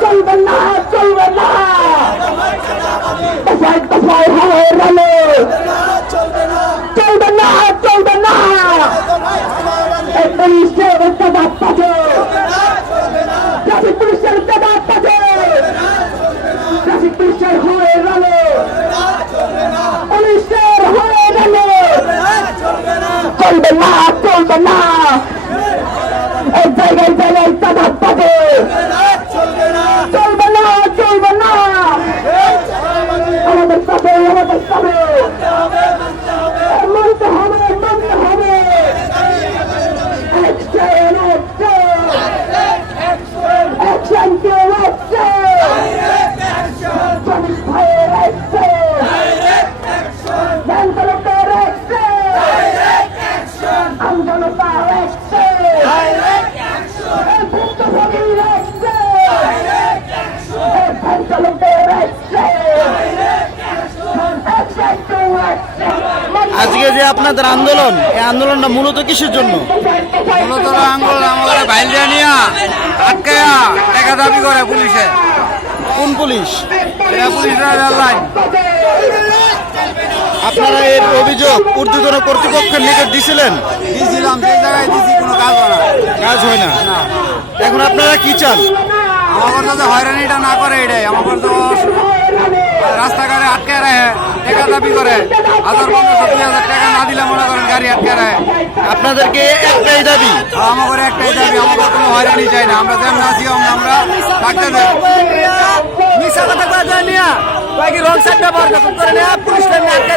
চলবে না চলবে না বসাই বসাই হয়ে গেল চলবে না চলবে না এই পুলিশের কাদার পাবে ট্রাফিক পুলিশের কাদার পাবে ট্রাফিক পুলিশের হয়ে গেল পুলিশের হয়ে গেল চলবে না চলবে না এক জায়গায় জায়গায় কাদার পাবে আজকে যে আপনাদের আন্দোলন এই আন্দোলনটা মূলত কিসের জন্য? মূলত আন্দোলন আমাদের বাইরে নিয়ে আটকায়া টাকা দাবি করে পুলিশে। কোন পুলিশ? এটা পুলিশরা আপনারা এর অভিযোগ ঊর্ধ্বতন কর্তৃপক্ষের নিকট দিছিলেন? দিয়েছিলাম সেই জায়গায় দিছি কোনো কাজ হয় না। কাজ হয় না। এখন আপনারা কি চান? আমার তো হয়রানিটা না করে এটাই আমার তো রাস্তাঘাটে আটকে রাখে টাকা দাবি করে। হাজার পনেরোশো দুই হাজার টাকা না দিলে মনে করেন গাড়ি আটকে রাখে। আপনাদেরকে একটাই দাবি? আমাদের একটাই দাবি আমাদের কোনো হয়রানি চাই না। আমরা যেমন আছি আমরা আমরা থাকতে দেয় মিশা কথা কয়ে যায় নিয়া রং সাইডটা বার করে নিয়ে পুলিশ আটকে